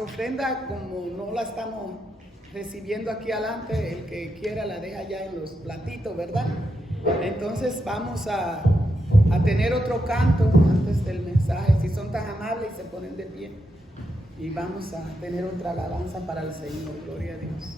Ofrenda, como no la estamos recibiendo aquí adelante, el que quiera la deja ya en los platitos, ¿verdad? Entonces vamos a tener otro canto antes del mensaje, si son tan amables y se ponen de pie, y vamos a tener otra alabanza para el Señor. Gloria a Dios.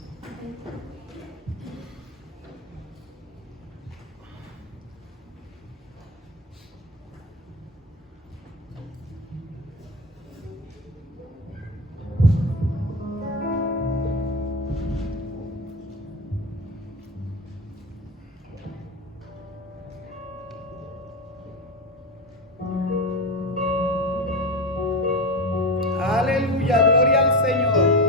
Aleluya, gloria al Señor.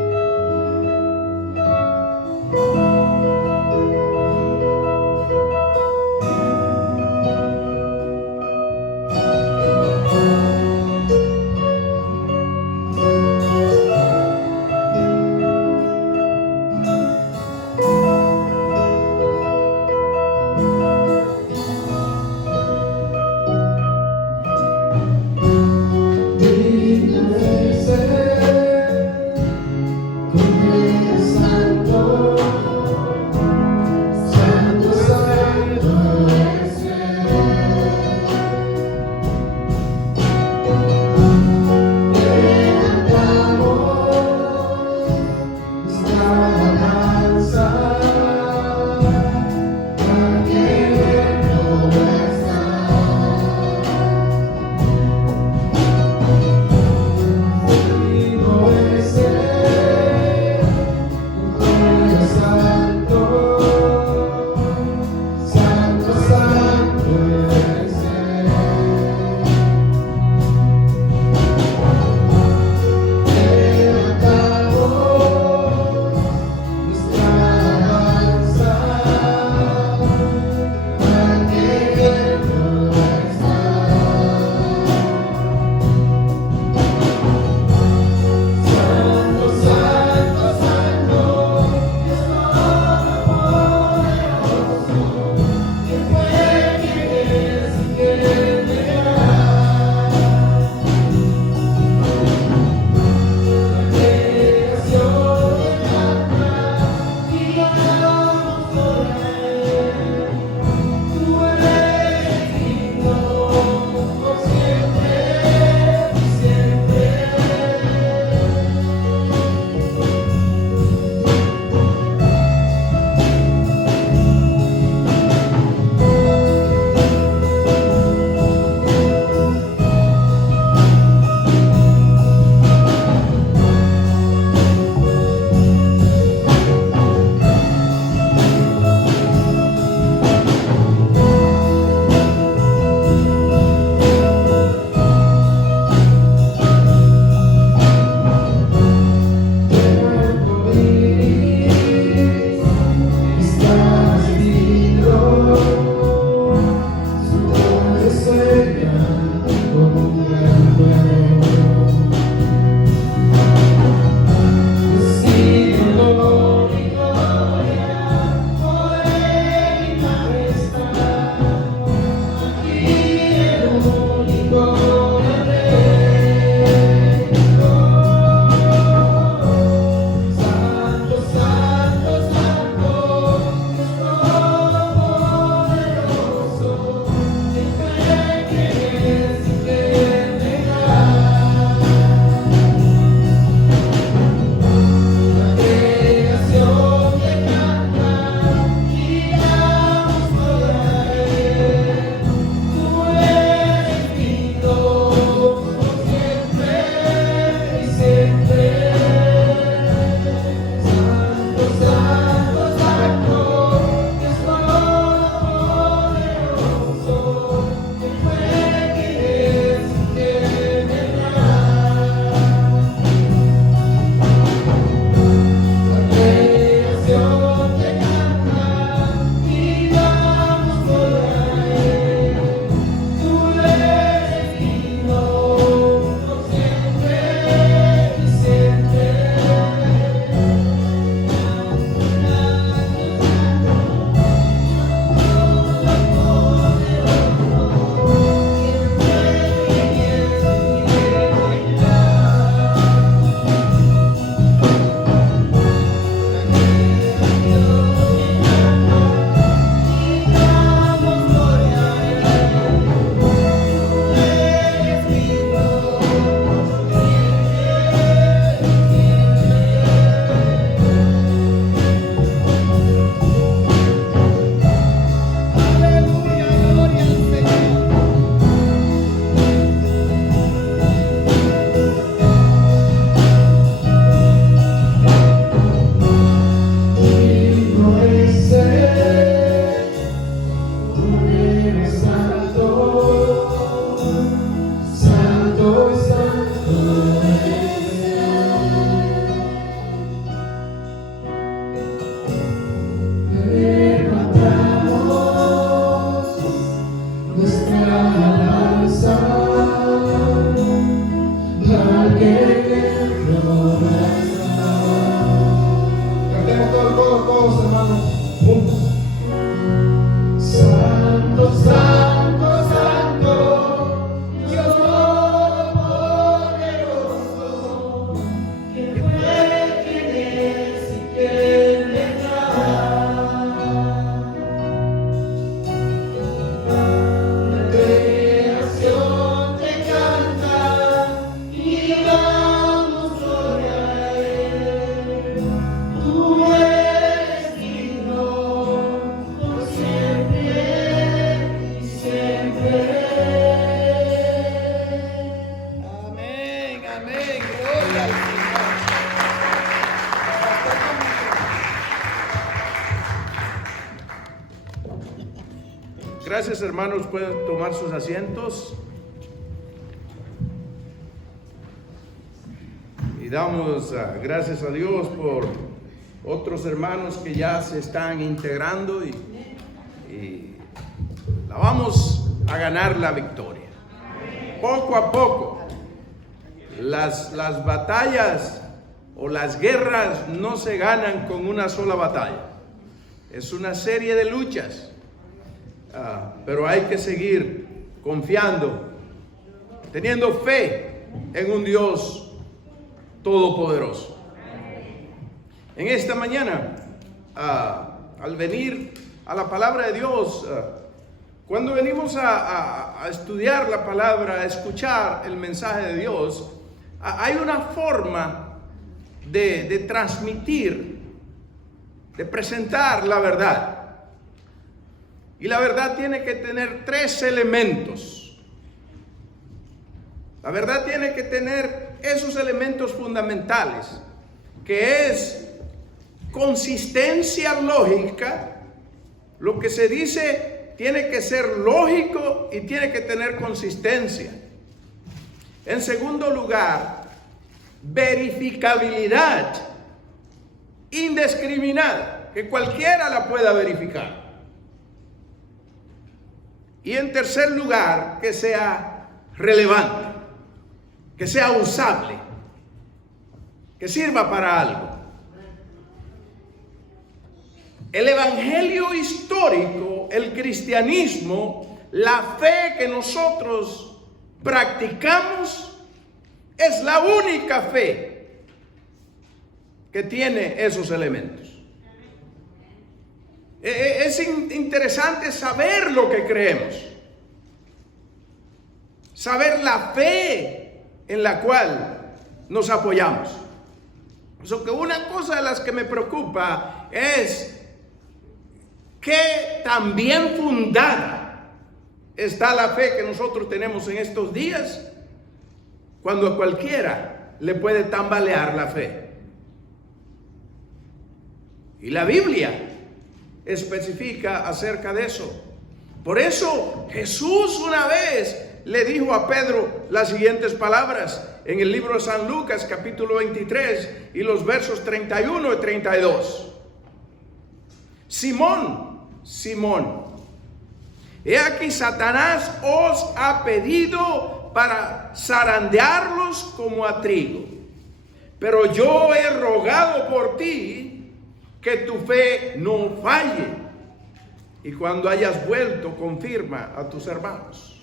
Gracias, hermanos, pueden tomar sus asientos. Y damos gracias a Dios por otros hermanos que ya se están integrando y la vamos a ganar la victoria. Poco a poco. Las batallas o las guerras no se ganan con una sola batalla. Es una serie de luchas. Pero hay que seguir confiando, teniendo fe en un Dios todopoderoso. En esta mañana, al venir a la palabra de Dios, cuando venimos a estudiar la palabra, a escuchar el mensaje de Dios, hay una forma de transmitir, de presentar la verdad. Y la verdad tiene que tener 3 elementos. La verdad tiene que tener esos elementos fundamentales, que es consistencia lógica. Lo que se dice tiene que ser lógico y tiene que tener consistencia. En segundo lugar, verificabilidad indiscriminada, que cualquiera la pueda verificar. Y en tercer lugar, que sea relevante, que sea usable, que sirva para algo. El evangelio histórico, el cristianismo, la fe que nosotros practicamos, es la única fe que tiene esos elementos. Es interesante saber lo que creemos, saber la fe en la cual nos apoyamos. Eso que una cosa de las que me preocupa es que tan bien fundada está la fe que nosotros tenemos en estos días, cuando a cualquiera le puede tambalear la fe. Y la Biblia especifica acerca de eso. Por eso Jesús una vez le dijo a Pedro las siguientes palabras en el libro de San Lucas, capítulo 23 y los versos 31 y 32. Simón, Simón, he aquí Satanás os ha pedido para zarandearlos como a trigo, pero yo he rogado por ti que tu fe no falle, y cuando hayas vuelto confirma a tus hermanos.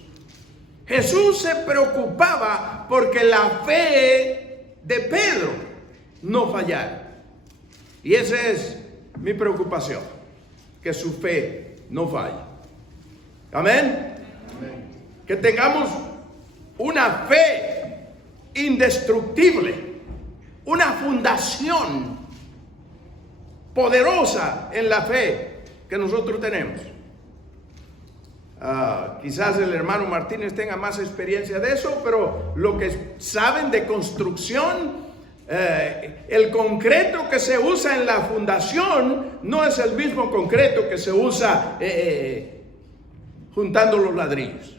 Jesús se preocupaba porque la fe de Pedro no fallara, y esa es mi preocupación, que su fe no falle. Amén. Amén. Que tengamos una fe indestructible, una fundación poderosa en la fe que nosotros tenemos. Quizás el hermano Martínez tenga más experiencia de eso, pero lo que saben de construcción, el concreto que se usa en la fundación no es el mismo concreto que se usa juntando los ladrillos.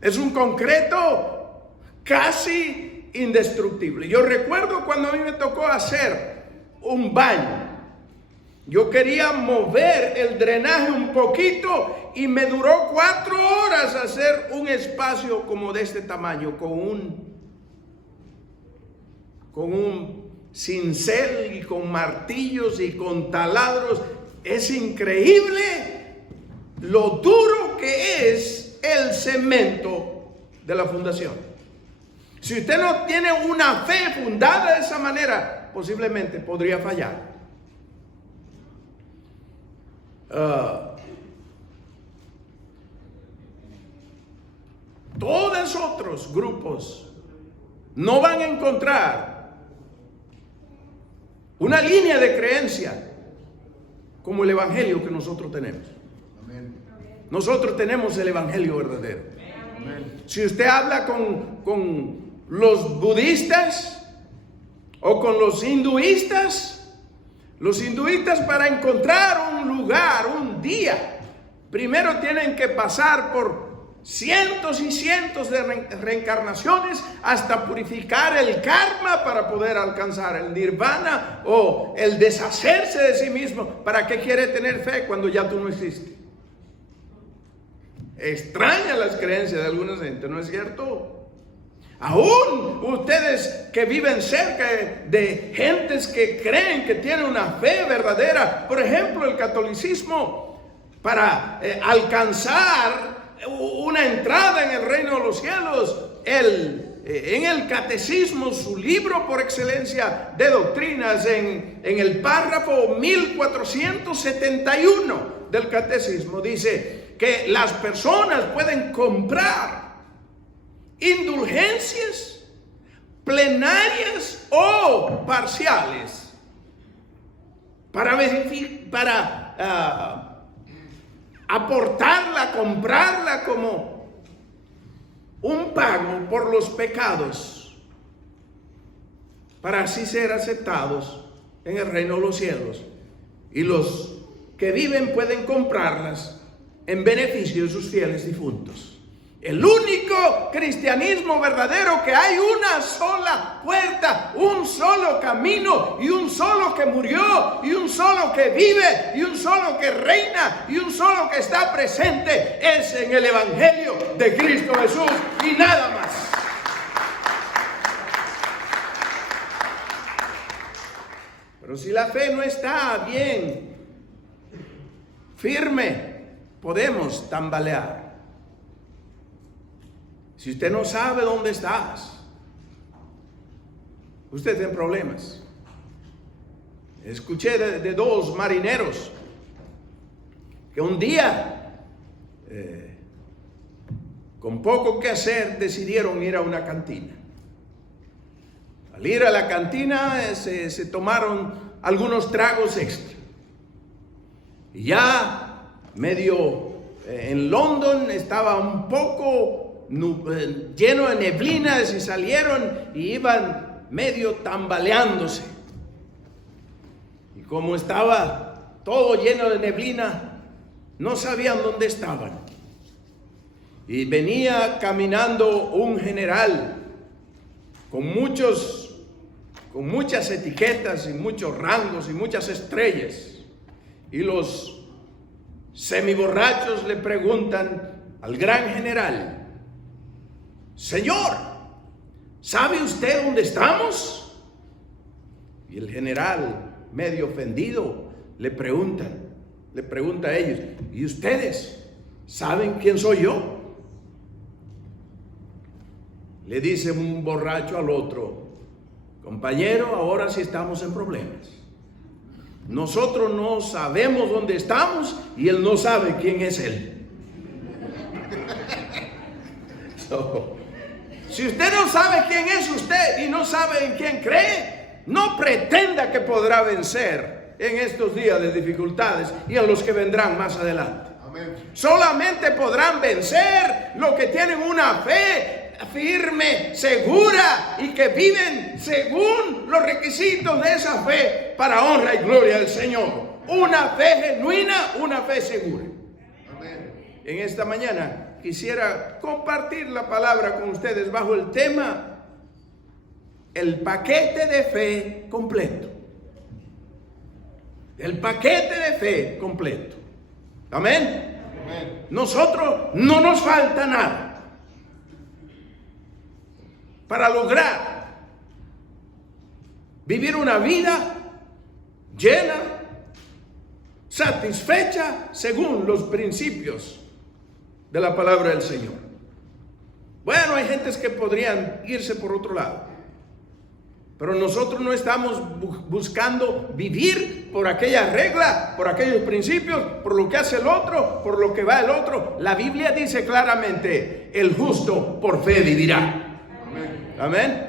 Es un concreto casi indestructible. Yo recuerdo cuando a mí me tocó hacer un baño. Yo quería mover el drenaje un poquito y me duró 4 horas hacer un espacio como de este tamaño, con un cincel y con martillos y con taladros. Es increíble lo duro que es el cemento de la fundación. Si usted no tiene una fe fundada de esa manera, posiblemente podría fallar. Todos otros grupos no van a encontrar una línea de creencia como el evangelio que nosotros tenemos. Amén. Nosotros tenemos el evangelio verdadero. Amén. Si usted habla con los budistas o con los hinduistas para encontrar un lugar, un día Primero tienen que pasar por cientos y cientos de reencarnaciones hasta purificar el karma para poder alcanzar el nirvana o el deshacerse de sí mismo. ¿Para qué quiere tener fe cuando ya tú no existes? Extraña las creencias de alguna gente, ¿no es cierto? Aún ustedes que viven cerca de gentes que creen que tienen una fe verdadera, por ejemplo el catolicismo, para alcanzar una entrada en el reino de los cielos, en el catecismo, su libro por excelencia de doctrinas, en el párrafo 1471 del catecismo, dice que las personas pueden comprar indulgencias plenarias o parciales para aportarla, comprarla como un pago por los pecados, para así ser aceptados en el reino de los cielos. Y los que viven pueden comprarlas en beneficio de sus fieles difuntos. El único cristianismo verdadero, que hay una sola puerta, un solo camino, y un solo que murió, y un solo que vive, y un solo que reina, y un solo que está presente, es en el Evangelio de Cristo Jesús y nada más. Pero si la fe no está bien firme, podemos tambalear. Si usted no sabe dónde estás, usted tiene problemas. Escuché de dos marineros que un día, con poco que hacer, decidieron ir a una cantina. Al ir a la cantina se tomaron algunos tragos extra. Y ya medio en London estaba un poco lleno de neblinas, y salieron y iban medio tambaleándose. Y como estaba todo lleno de neblina, no sabían dónde estaban. Y venía caminando un general con muchas etiquetas y muchos rangos y muchas estrellas. Y los semiborrachos le preguntan al gran general: Señor, ¿sabe usted dónde estamos? Y el general, medio ofendido, le pregunta a ellos: ¿y ustedes saben quién soy yo? Le dice un borracho al otro: compañero, ahora sí estamos en problemas. Nosotros no sabemos dónde estamos y él no sabe quién es él. Si usted no sabe quién es usted y no sabe en quién cree, no pretenda que podrá vencer en estos días de dificultades y en los que vendrán más adelante. Amén. Solamente podrán vencer los que tienen una fe firme, segura, y que viven según los requisitos de esa fe para honra y gloria del Señor. Una fe genuina, una fe segura. Amén. En esta mañana quisiera compartir la palabra con ustedes bajo el tema: el paquete de fe completo. El paquete de fe completo. Amén. Amén. Nosotros no nos falta nada para lograr vivir una vida llena, satisfecha, según los principios de la palabra del Señor. Bueno, hay gentes que podrían irse por otro lado, pero nosotros no estamos buscando vivir por aquella regla, por aquellos principios, por lo que hace el otro, por lo que va el otro. La Biblia dice claramente: el justo por fe vivirá. Amén.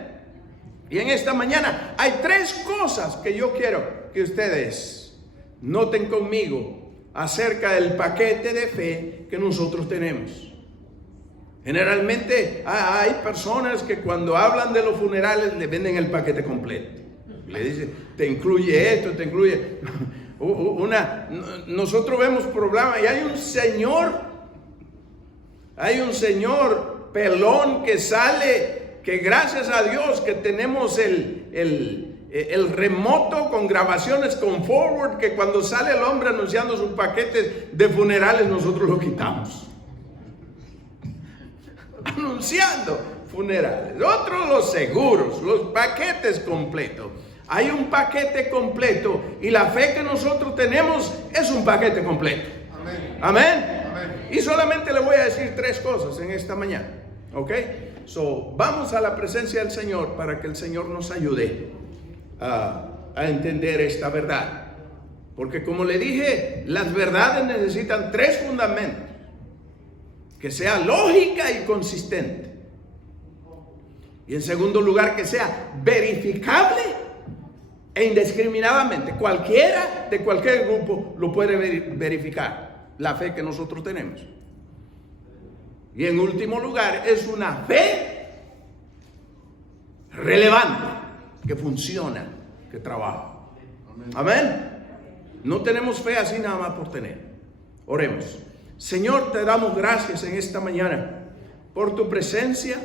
Y en esta mañana hay tres cosas que yo quiero que ustedes noten conmigo acerca del paquete de fe que nosotros tenemos. Generalmente hay personas que cuando hablan de los funerales le venden el paquete completo. Le dicen: te incluye esto, te incluye. Nosotros vemos problemas y hay un señor pelón que sale, que gracias a Dios que tenemos el remoto con grabaciones con forward, que cuando sale el hombre anunciando sus paquetes de funerales nosotros lo quitamos. Anunciando funerales. Otros los seguros, los paquetes completos. Hay un paquete completo y la fe que nosotros tenemos es un paquete completo. Amén. Amén. Amén. Y solamente le voy a decir 3 cosas en esta mañana. ¿Ok? Vamos a la presencia del Señor para que el Señor nos ayude a entender esta verdad. Porque como le dije, las verdades necesitan 3 fundamentos. Que sea lógica y consistente. Y en segundo lugar, que sea verificable e indiscriminadamente. Cualquiera de cualquier grupo lo puede verificar, la fe que nosotros tenemos. Y en último lugar, es una fe relevante, que funciona, que trabaja. Amén. No tenemos fe así nada más por tener. Oremos. Señor, te damos gracias en esta mañana por tu presencia.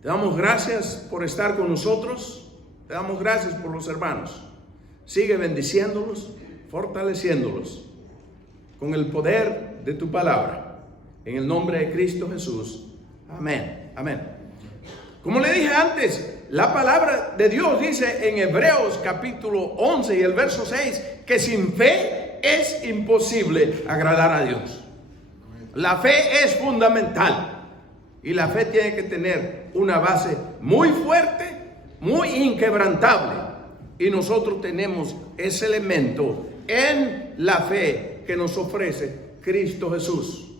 Te damos gracias por estar con nosotros. Te damos gracias por los hermanos. Sigue bendiciéndolos, fortaleciéndolos con el poder de tu palabra. En el nombre de Cristo Jesús. Amén. Amén. Como le dije antes, la palabra de Dios dice en Hebreos capítulo 11 y el verso 6 que sin fe es imposible agradar a Dios. La fe es fundamental. Y la fe tiene que tener una base muy fuerte, muy inquebrantable. Y nosotros tenemos ese elemento en la fe que nos ofrece Cristo Jesús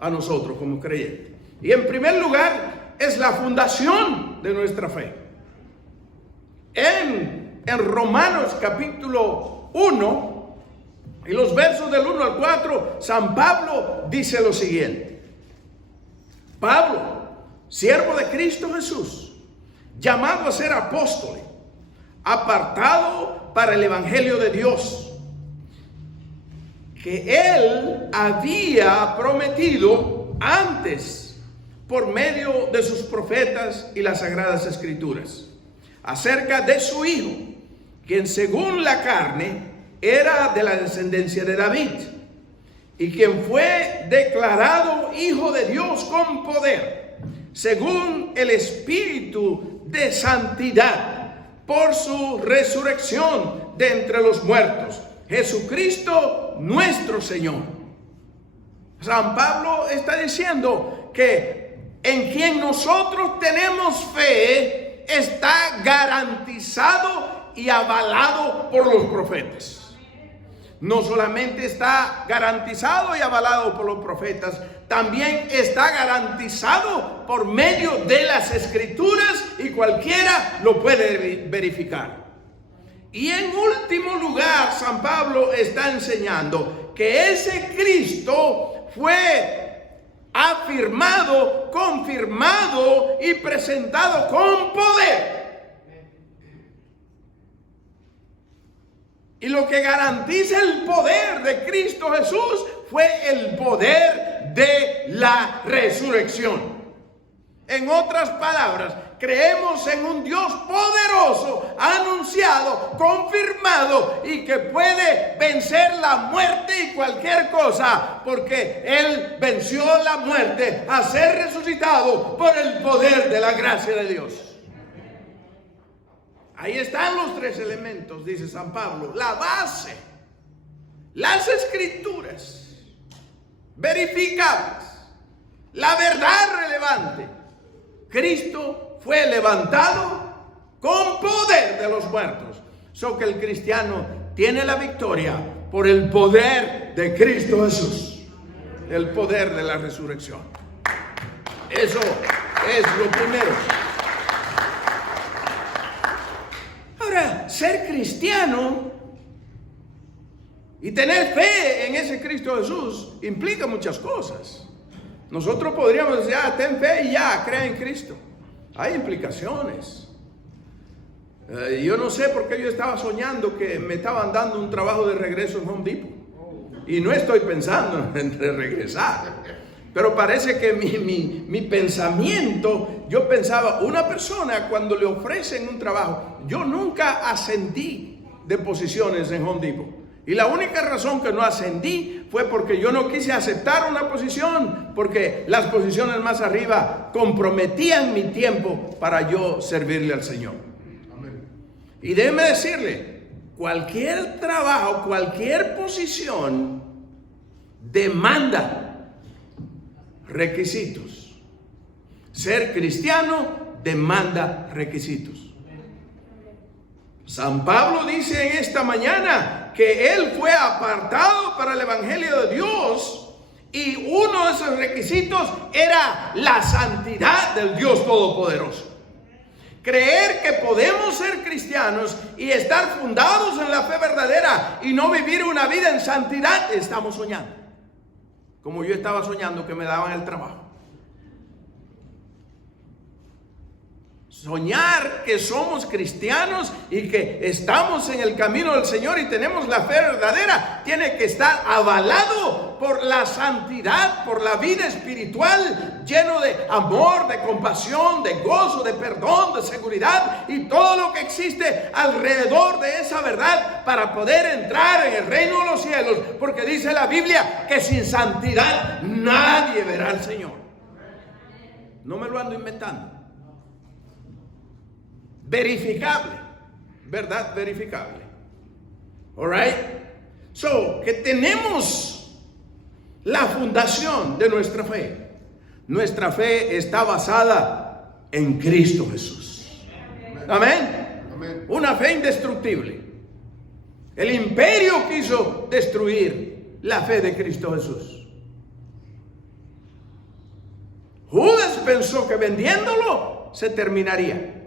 a nosotros como creyentes. Y en primer lugar es la fundación de nuestra fe. En Romanos capítulo 1 y los versos del 1 al 4, San Pablo dice lo siguiente. Pablo, siervo de Cristo Jesús, llamado a ser apóstol, apartado para el evangelio de Dios, que él había prometido antes por medio de sus profetas y las sagradas escrituras, acerca de su hijo, quien según la carne era de la descendencia de David, y quien fue declarado hijo de Dios con poder, según el Espíritu de santidad, por su resurrección de entre los muertos, Jesucristo nuestro Señor. San Pablo está diciendo que en quien nosotros tenemos fe está garantizado y avalado por los profetas. No solamente está garantizado y avalado por los profetas, también está garantizado por medio de las escrituras y cualquiera lo puede verificar. Y en último lugar, San Pablo está enseñando que ese Cristo fue afirmado, confirmado y presentado con poder. Y lo que garantiza el poder de Cristo Jesús fue el poder de la resurrección. En otras palabras, creemos en un Dios poderoso, anunciado, confirmado y que puede vencer la muerte y cualquier cosa, porque Él venció la muerte a ser resucitado por el poder de la gracia de Dios. Ahí están los 3 elementos, dice San Pablo. La base, las escrituras verificables, la verdad relevante. Cristo fue levantado con poder de los muertos. So que el cristiano tiene la victoria por el poder de Cristo Jesús. El poder de la resurrección. Eso es lo primero. Ahora, ser cristiano y tener fe en ese Cristo Jesús implica muchas cosas. Nosotros podríamos decir, ten fe y ya, cree en Cristo. Hay implicaciones. Yo no sé por qué yo estaba soñando que me estaban dando un trabajo de regreso en Home Depot. Y no estoy pensando en regresar. Pero parece que mi pensamiento, yo pensaba, una persona cuando le ofrecen un trabajo, yo nunca ascendí de posiciones en Home Depot. Y la única razón que no ascendí fue porque yo no quise aceptar una posición, porque las posiciones más arriba comprometían mi tiempo para yo servirle al Señor. Amén. Y déjeme decirle, cualquier trabajo, cualquier posición demanda requisitos. Ser cristiano demanda requisitos. San Pablo dice en esta mañana que él fue apartado para el Evangelio de Dios y uno de esos requisitos era la santidad del Dios Todopoderoso. Creer que podemos ser cristianos y estar fundados en la fe verdadera y no vivir una vida en santidad, estamos soñando. Como yo estaba soñando que me daban el trabajo. Soñar que somos cristianos y que estamos en el camino del Señor y tenemos la fe verdadera, tiene que estar avalado por la santidad, por la vida espiritual, lleno de amor, de compasión, de gozo, de perdón, de seguridad y todo lo que existe alrededor de esa verdad para poder entrar en el reino de los cielos, porque dice la Biblia que sin santidad nadie verá al Señor. No me lo ando inventando. Verificable, verdad verificable. All right. So, que tenemos la fundación de nuestra fe. Nuestra fe está basada en Cristo Jesús. Amén. Amén. Una fe indestructible. El imperio quiso destruir la fe de Cristo Jesús. Judas pensó que vendiéndolo se terminaría.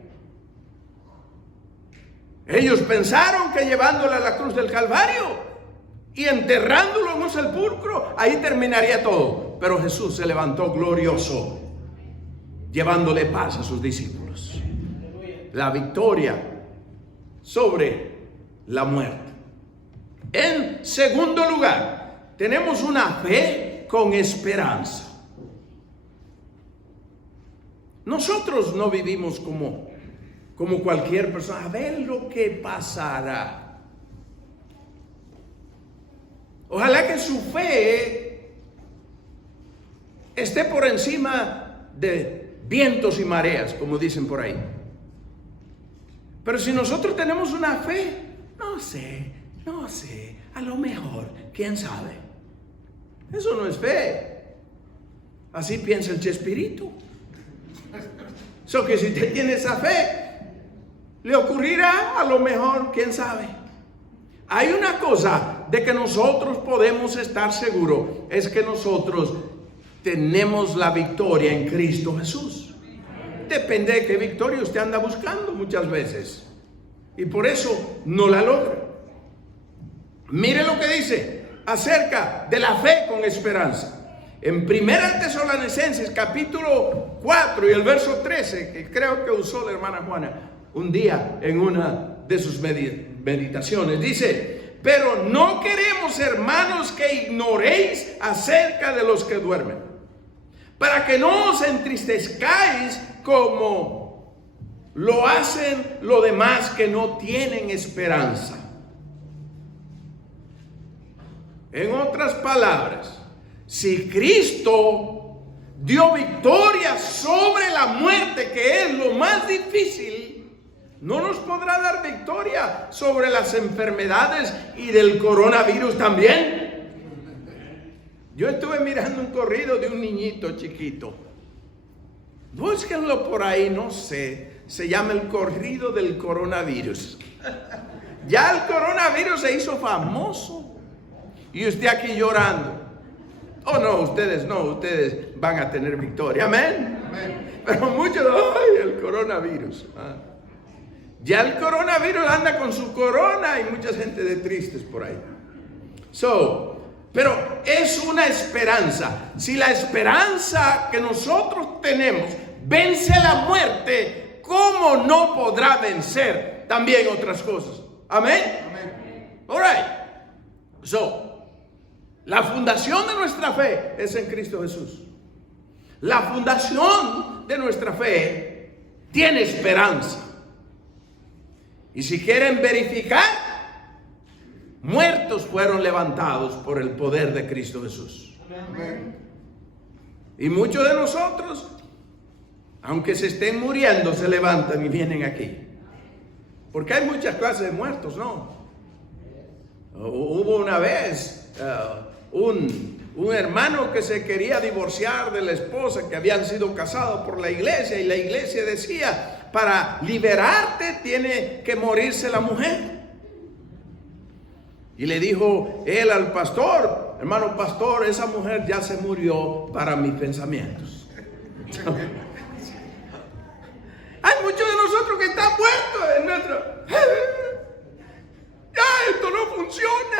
Ellos pensaron que llevándolo a la cruz del Calvario y enterrándolo en un sepulcro, ahí terminaría todo. Pero Jesús se levantó glorioso, llevándole paz a sus discípulos. La victoria sobre la muerte. En segundo lugar, tenemos una fe con esperanza. Nosotros no vivimos como cualquier persona, a ver lo que pasará. Ojalá que su fe esté por encima de vientos y mareas, como dicen por ahí. Pero si nosotros tenemos una fe, no sé, a lo mejor, quién sabe. Eso no es fe. Así piensa el Chespirito. So que si usted tiene esa fe, le ocurrirá a lo mejor, quién sabe. Hay una cosa de que nosotros podemos estar seguros, es que nosotros tenemos la victoria en Cristo Jesús. Depende de qué victoria usted anda buscando muchas veces, y por eso no la logra. Mire lo que dice acerca de la fe con esperanza. En 1 Tesalonicenses capítulo 4 y el verso 13, que creo que usó la hermana Juana un día en una de sus meditaciones, dice: pero no queremos, hermanos, que ignoréis acerca de los que duermen, para que no os entristezcáis como lo hacen los demás que no tienen esperanza. En otras palabras, si Cristo dio victoria sobre la muerte, que es lo más difícil, ¿no nos podrá dar victoria sobre las enfermedades y del coronavirus también? Yo estuve mirando un corrido de un niñito chiquito. Búsquenlo por ahí, no sé. Se llama El corrido del coronavirus. Ya el coronavirus se hizo famoso. Y usted aquí llorando. Oh no, ustedes van a tener victoria. Amén. Amén. Pero muchos, ay, el coronavirus. Ya el coronavirus anda con su corona y mucha gente de tristes por ahí. Pero es una esperanza. Si la esperanza que nosotros tenemos vence a la muerte, ¿cómo no podrá vencer también otras cosas. Amén. All right. So, la fundación de nuestra fe es en Cristo Jesús. La fundación de nuestra fe tiene esperanza. Y si quieren verificar, muertos fueron levantados por el poder de Cristo Jesús. Amén. Y muchos de nosotros, aunque se estén muriendo, se levantan y vienen aquí. Porque hay muchas clases de muertos, ¿no? Hubo una vez un hermano que se quería divorciar de la esposa, que habían sido casados por la iglesia, y la iglesia decía, para liberarte tiene que morirse la mujer. Y le dijo él al pastor, hermano pastor, esa mujer ya se murió para mis pensamientos. Hay muchos de nosotros que están muertos en nuestro... Ya esto no funciona.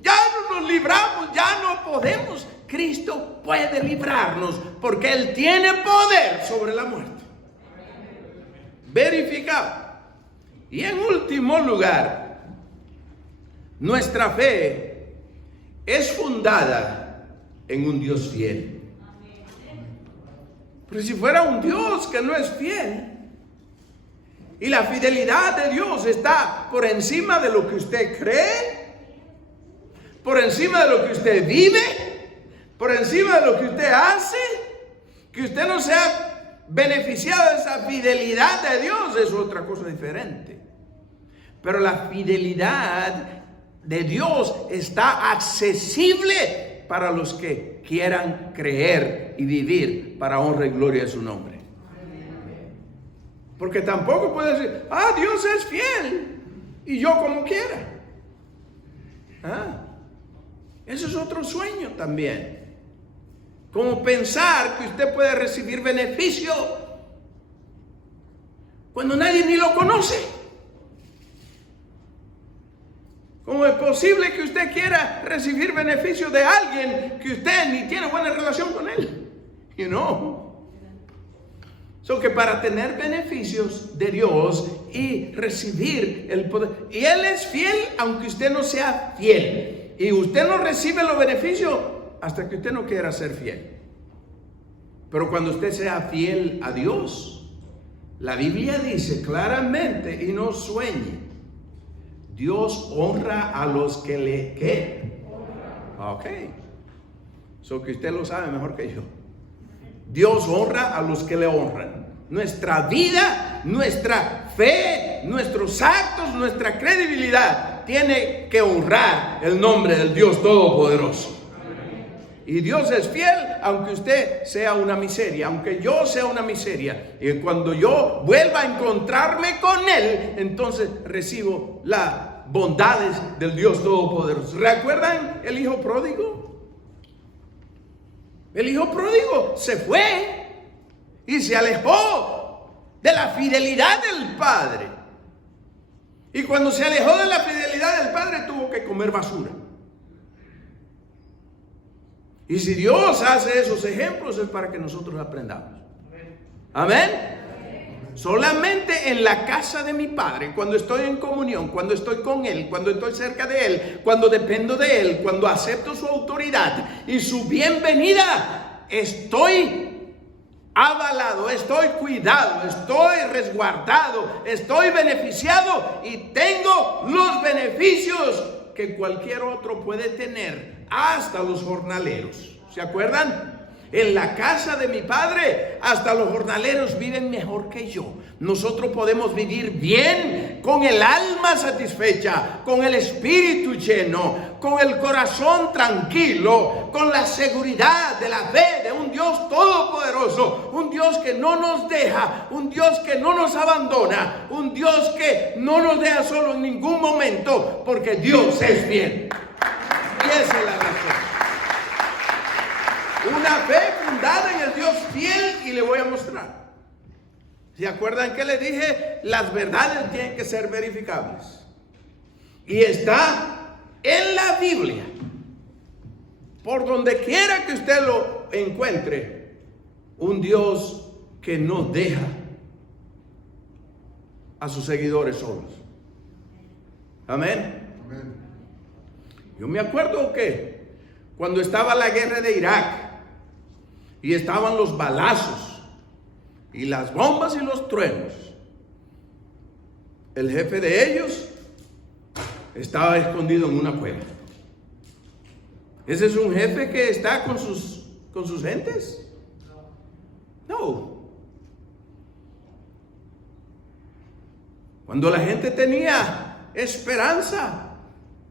Ya no nos libramos, ya no podemos. Cristo puede librarnos porque Él tiene poder sobre la muerte. Verificado. Y en último lugar, nuestra fe es fundada en un Dios fiel. Pero si fuera un Dios que no es fiel, y la fidelidad de Dios está por encima de lo que usted cree, por encima de lo que usted vive, por encima de lo que usted hace, que usted no sea beneficiado de esa fidelidad de Dios, es otra cosa diferente. Pero la fidelidad de Dios está accesible para los que quieran creer y vivir para honra y gloria de su nombre. Porque tampoco puede decir, Dios es fiel y yo como quiera. Eso es otro sueño también. Como pensar que usted puede recibir beneficio cuando nadie ni lo conoce. ¿Cómo es posible que usted quiera recibir beneficio de alguien que usted ni tiene buena relación con él? You know. So que para tener beneficios de Dios y recibir el poder, y Él es fiel aunque usted no sea fiel, y usted no recibe los beneficios hasta que usted no quiera ser fiel. Pero cuando usted sea fiel a Dios, la Biblia dice claramente, y no sueñe, Dios honra a los que le ¿qué? Ok. So que usted lo sabe mejor que yo. Dios honra a los que le honran. Nuestra vida, nuestra fe, nuestros actos, nuestra credibilidad tiene que honrar el nombre del Dios Todopoderoso. Y Dios es fiel aunque usted sea una miseria, aunque yo sea una miseria. Y cuando yo vuelva a encontrarme con Él, entonces recibo las bondades del Dios Todopoderoso. ¿Recuerdan el hijo pródigo? El hijo pródigo se fue y se alejó de la fidelidad del padre. Y cuando se alejó de la fidelidad del padre, tuvo que comer basura. Y si Dios hace esos ejemplos, es para que nosotros aprendamos. Amén. Solamente en la casa de mi Padre, cuando estoy en comunión, cuando estoy con Él, cuando estoy cerca de Él, cuando dependo de Él, cuando acepto su autoridad y su bienvenida, estoy avalado, estoy cuidado, estoy resguardado, estoy beneficiado y tengo los beneficios que cualquier otro puede tener, hasta los jornaleros. ¿Se acuerdan? En la casa de mi Padre, hasta los jornaleros viven mejor que yo. Nosotros podemos vivir bien, con el alma satisfecha, con el espíritu lleno, con el corazón tranquilo, con la seguridad de la fe de un Dios todopoderoso, un Dios que no nos deja, un Dios que no nos abandona, un Dios que no nos deja solo en ningún momento, porque Dios es fiel. Y esa es la razón. Una fe fundada en el Dios fiel, y le voy a mostrar. ¿Se acuerdan que les dije? Las verdades tienen que ser verificables. Y está en la Biblia. Por donde quiera que usted lo encuentre, un Dios que no deja a sus seguidores solos. Amén. Yo me acuerdo que cuando estaba la guerra de Irak y estaban los balazos y las bombas y los truenos, el jefe de ellos estaba escondido en una cueva. ¿Ese es un jefe que está con sus gentes? No. Cuando la gente tenía esperanza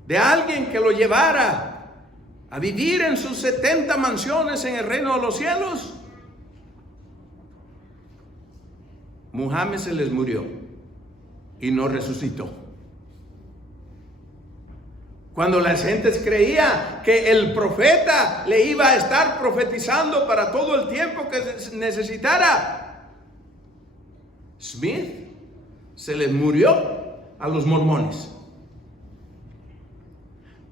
de alguien que lo llevara a vivir en sus 70 mansiones en el reino de los cielos, Muhammad se les murió y no resucitó. Cuando las gentes creían que el profeta le iba a estar profetizando para todo el tiempo que necesitara, Smith se les murió a los mormones.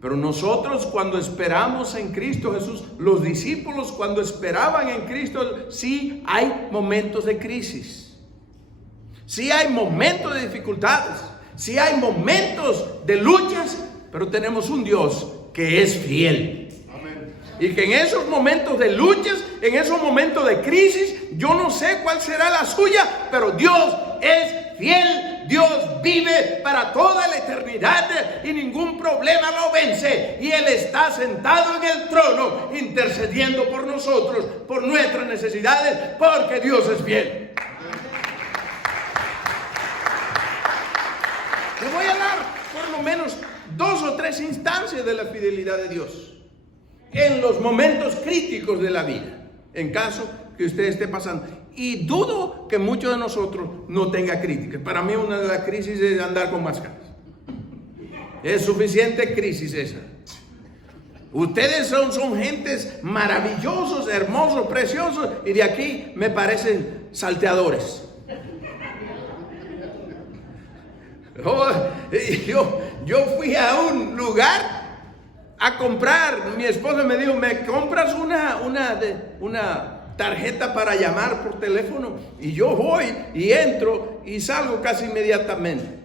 Pero nosotros, cuando esperamos en Cristo Jesús, los discípulos cuando esperaban en Cristo, sí hay momentos de crisis, sí hay momentos de dificultades, sí hay momentos de luchas, pero tenemos un Dios que es fiel. Amén. Y que en esos momentos de luchas, en esos momentos de crisis, yo no sé cuál será la suya, pero Dios es fiel. Dios vive para toda la eternidad y ningún problema lo vence. Y Él está sentado en el trono intercediendo por nosotros, por nuestras necesidades, porque Dios es fiel. Le voy a dar por lo menos 2 o 3 instancias de la fidelidad de Dios en los momentos críticos de la vida, en caso que usted esté pasando. Y dudo que muchos de nosotros no tenga críticas. Para mí una de las crisis es andar con máscaras. Es suficiente crisis esa. Ustedes son gentes maravillosos, hermosos, preciosos, y de aquí me parecen salteadores. Yo fui a un lugar a comprar. Mi esposa me dijo, ¿me compras una tarjeta para llamar por teléfono? Y yo voy y entro y salgo casi inmediatamente.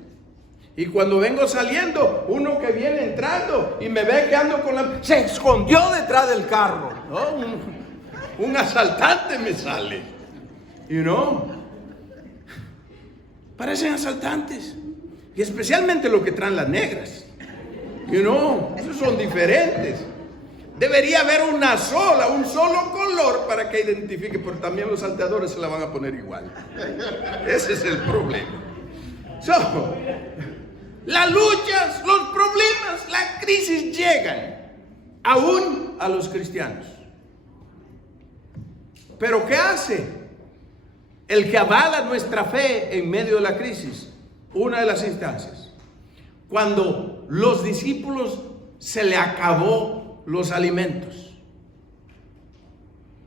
Y cuando vengo saliendo, uno que viene entrando y me ve que ando con se escondió detrás del carro, ¿no? Un asaltante me sale. Parecen asaltantes. Y especialmente lo que traen las negras. Esos son diferentes. Debería haber un solo color para que identifique, pero también los salteadores se la van a poner igual. Ese es el problema. Las luchas, los problemas, la crisis llegan aún a los cristianos. Pero ¿qué hace el que avala nuestra fe en medio de la crisis? Una de las instancias, cuando los discípulos se le acabó los alimentos,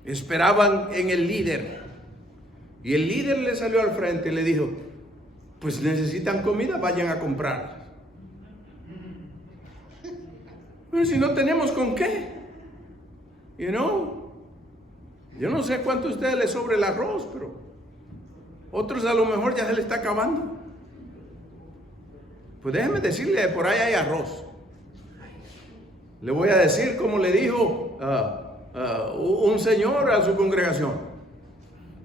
esperaban en el líder, y el líder le salió al frente y le dijo, pues necesitan comida, vayan a comprar. Pero si no tenemos con qué, yo no sé cuánto a ustedes les sobra el arroz, pero otros a lo mejor ya se les está acabando. Pues déjeme decirle, por ahí hay arroz. Le voy a decir como le dijo un señor a su congregación.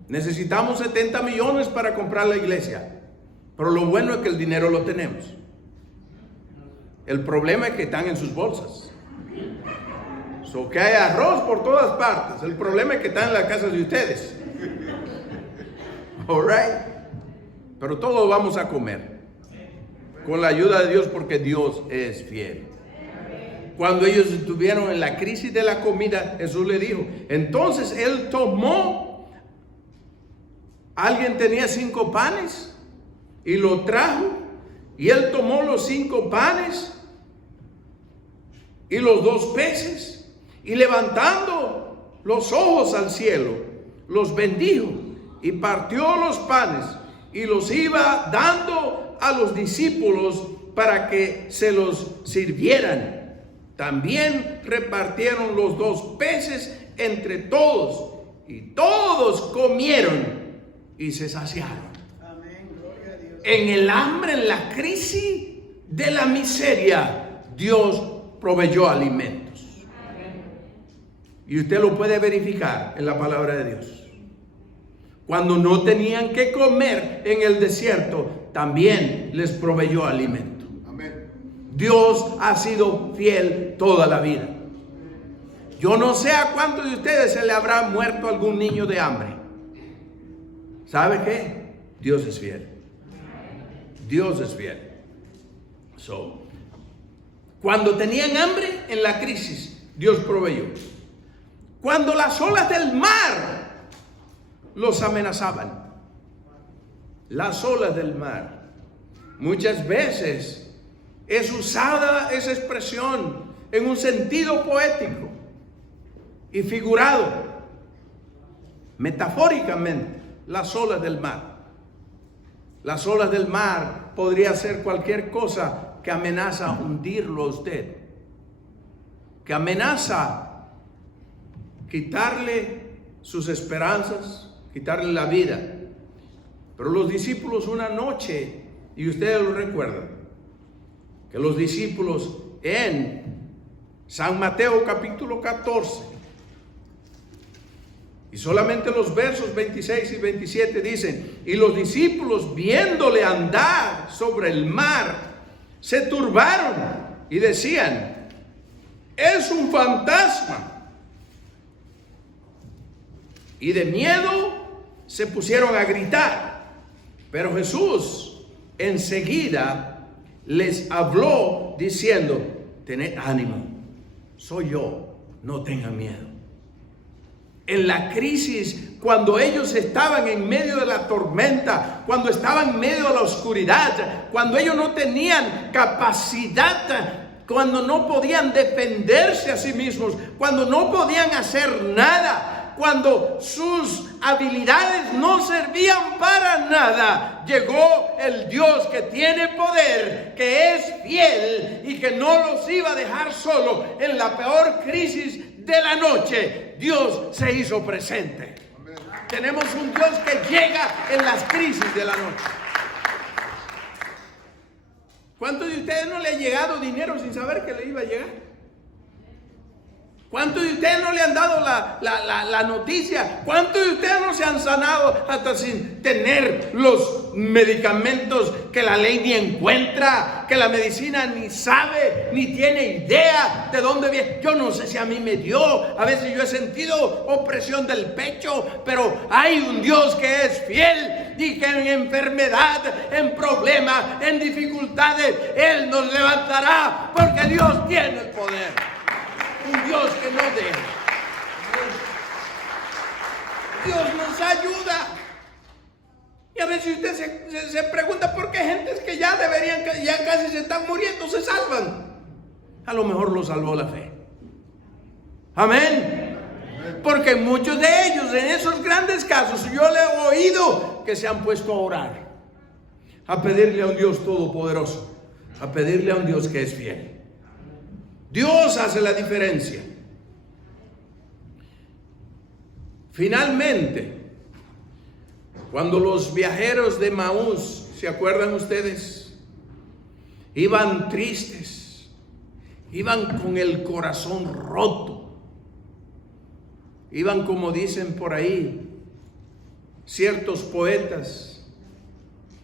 Necesitamos 70 millones para comprar la iglesia, pero lo bueno es que el dinero lo tenemos. El problema es que están en sus bolsas. Que hay arroz por todas partes. El problema es que están en las casas de ustedes. All right. Pero todos vamos a comer con la ayuda de Dios, porque Dios es fiel. Cuando ellos estuvieron en la crisis de la comida, Jesús le dijo, entonces Él tomó, alguien tenía 5 panes y lo trajo, y Él tomó los 5 panes y los 2 peces, y levantando los ojos al cielo, los bendijo y partió los panes y los iba dando a los discípulos para que se los sirvieran. También repartieron los 2 peces entre todos, y todos comieron y se saciaron. Amén, gloria a Dios. en el hambre, en la crisis de la miseria, Dios proveyó alimentos. Y usted lo puede verificar en la palabra de Dios. Cuando no tenían que comer en el desierto, también les proveyó alimento. Amén. Dios ha sido fiel toda la vida. Yo no sé a cuántos de ustedes se le habrá muerto algún niño de hambre. ¿Sabe qué? Dios es fiel. Dios es fiel. Cuando tenían hambre en la crisis, Dios proveyó. Cuando las olas del mar los amenazaban, las olas del mar, muchas veces es usada esa expresión en un sentido poético y figurado, metafóricamente, las olas del mar. Las olas del mar podría ser cualquier cosa que amenaza hundirlo a usted, que amenaza quitarle sus esperanzas, quitarle la vida. Pero los discípulos una noche, y ustedes lo recuerdan, que los discípulos en San Mateo capítulo 14, y solamente los versos 26 y 27 dicen: y los discípulos, viéndole andar sobre el mar, se turbaron y decían: es un fantasma. Y de miedo se pusieron a gritar. Pero Jesús enseguida les habló diciendo: tened ánimo, soy yo, no tengan miedo. En la crisis, cuando ellos estaban en medio de la tormenta, cuando estaban en medio de la oscuridad, cuando ellos no tenían capacidad, cuando no podían defenderse a sí mismos, cuando no podían hacer nada, cuando sus habilidades no servían para nada, llegó el Dios que tiene poder, que es fiel y que no los iba a dejar solo en la peor crisis de la noche. Dios se hizo presente. Amén. Tenemos un Dios que llega en las crisis de la noche. ¿Cuántos de ustedes no le ha llegado dinero sin saber que le iba a llegar? ¿Cuántos de ustedes no le han dado la noticia? ¿Cuántos de ustedes no se han sanado hasta sin tener los medicamentos que la ley ni encuentra, que la medicina ni sabe, ni tiene idea de dónde viene? Yo no sé si a mí me dio, a veces yo he sentido opresión del pecho, pero hay un Dios que es fiel y que en enfermedad, en problemas, en dificultades, Él nos levantará, porque Dios tiene el poder. Un Dios que no deja. Dios nos ayuda. Y a veces usted se pregunta por qué gentes que ya deberían, ya casi se están muriendo, se salvan. A lo mejor lo salvó la fe. Amén. Porque muchos de ellos, en esos grandes casos, yo le he oído que se han puesto a orar, a pedirle a un Dios todopoderoso, a pedirle a un Dios que es fiel. Dios hace la diferencia. Finalmente, cuando los viajeros de Maús, ¿se acuerdan ustedes? Iban tristes, iban con el corazón roto, iban, como dicen por ahí ciertos poetas,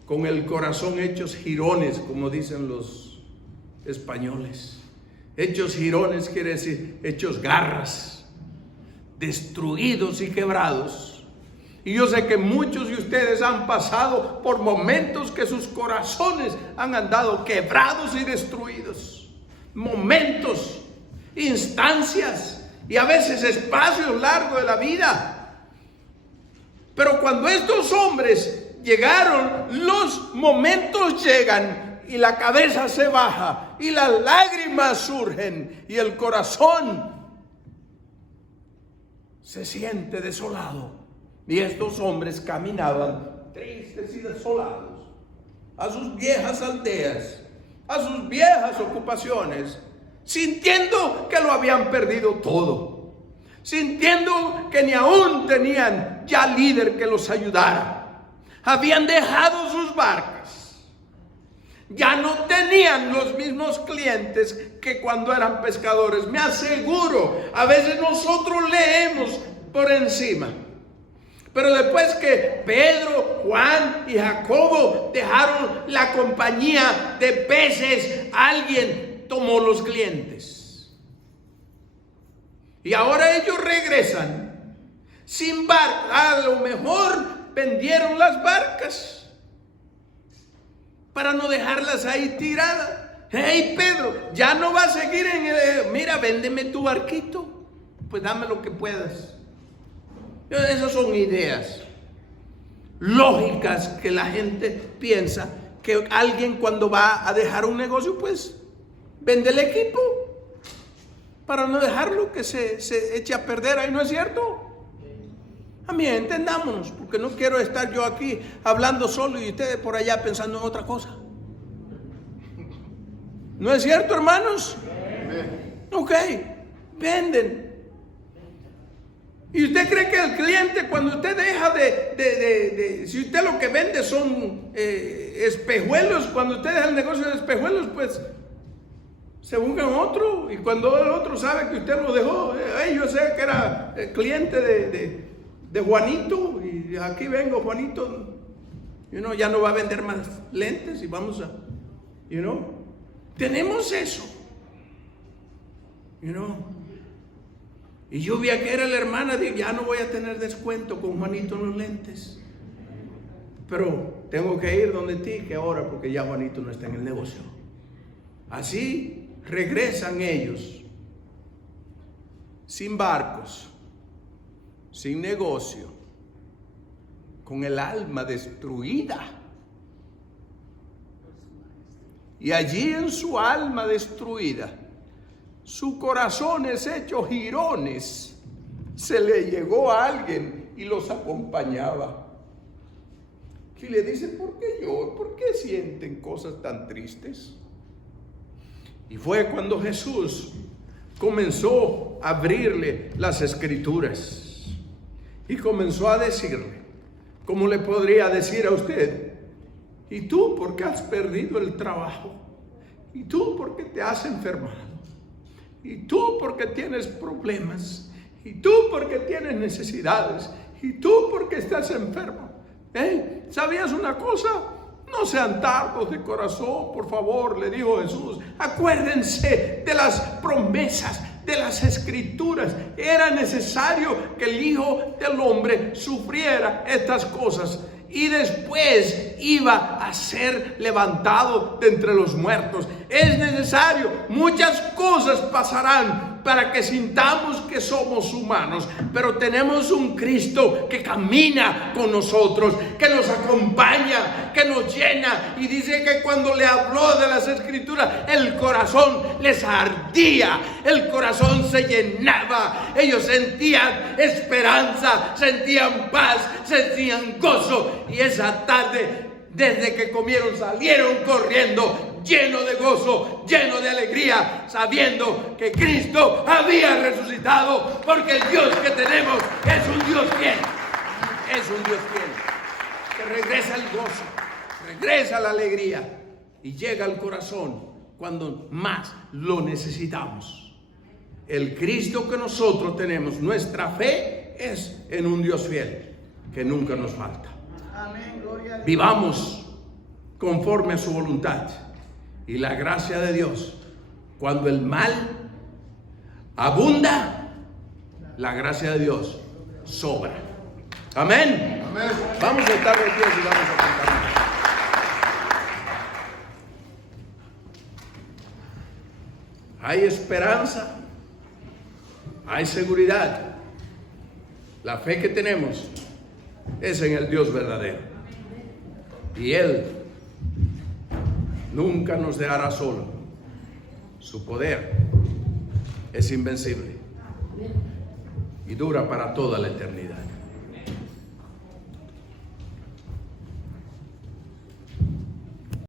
con el corazón hechos jirones, como dicen los españoles. Hechos jirones quiere decir hechos garras, destruidos y quebrados. Y yo sé que muchos de ustedes han pasado por momentos que sus corazones han andado quebrados y destruidos. Momentos, instancias y a veces espacios largos de la vida. Pero cuando estos hombres llegaron, los momentos llegan y la cabeza se baja y las lágrimas surgen y el corazón se siente desolado. Y estos hombres caminaban tristes y desolados a sus viejas aldeas, a sus viejas ocupaciones, sintiendo que lo habían perdido todo, sintiendo que ni aún tenían ya líder que los ayudara. Habían dejado sus barcas, Ya no tenían los mismos clientes que cuando eran pescadores. Me aseguro, a veces nosotros leemos por encima. Pero después que Pedro, Juan y Jacobo dejaron la compañía de peces, alguien tomó los clientes. Y ahora ellos regresan sin barca. A lo mejor vendieron las barcas para no dejarlas ahí tiradas. Hey Pedro, ya no va a seguir mira, véndeme tu barquito. Pues dame lo que puedas. Esas son ideas lógicas que la gente piensa que alguien cuando va a dejar un negocio, pues vende el equipo para no dejarlo que se eche a perder. Ahí no es cierto. A mí, entendámonos, porque no quiero estar yo aquí hablando solo y ustedes por allá pensando en otra cosa. ¿No es cierto, hermanos? Ok, venden. ¿Y usted cree que el cliente, cuando usted deja si usted lo que vende son espejuelos, cuando usted deja el negocio de espejuelos, pues se buscan otro? Y cuando el otro sabe que usted lo dejó, yo sé que era cliente de Juanito, y aquí vengo, Juanito, ya no va a vender más lentes y vamos a, tenemos eso, Y yo vi a que era la hermana, digo, ya no voy a tener descuento con Juanito en los lentes. Pero tengo que ir donde ti, que ahora, porque ya Juanito no está en el negocio. Así regresan ellos, sin barcos, sin negocio, con el alma destruida. Y allí en su alma destruida, su corazón es hecho jirones. Se le llegó a alguien y los acompañaba. Y le dice, ¿por qué lloran? ¿Por qué sienten cosas tan tristes? Y fue cuando Jesús comenzó a abrirle las escrituras y comenzó a decirle, ¿cómo le podría decir a usted? ¿Y tú por qué has perdido el trabajo? ¿Y tú por qué te has enfermado? ¿Y tú por qué tienes problemas? ¿Y tú por qué tienes necesidades? ¿Y tú por qué estás enfermo? ¿Sabías una cosa? No sean tardos de corazón, por favor, le dijo Jesús. Acuérdense de las promesas de las escrituras. Era necesario que el Hijo del Hombre sufriera estas cosas y después iba a ser levantado de entre los muertos. Es necesario, muchas cosas pasarán para que sintamos que somos humanos, pero tenemos un Cristo que camina con nosotros, que nos acompaña, que nos llena, y dice que cuando le habló de las escrituras, el corazón les ardía, el corazón se llenaba, ellos sentían esperanza, sentían paz, sentían gozo, y esa tarde, desde que comieron, salieron corriendo, lleno de gozo, lleno de alegría, sabiendo que Cristo había resucitado, porque el Dios que tenemos es un Dios fiel, es un Dios fiel, que regresa el gozo, regresa la alegría y llega al corazón cuando más lo necesitamos. El Cristo que nosotros tenemos, nuestra fe es en un Dios fiel que nunca nos falta. Vivamos conforme a su voluntad. Y la gracia de Dios, cuando el mal abunda, la gracia de Dios sobra. Amén. Amén. Vamos a estar de pie y vamos a cantar. Hay esperanza, hay seguridad. La fe que tenemos es en el Dios verdadero. Y Él nunca nos dejará solo. Su poder es invencible y dura para toda la eternidad.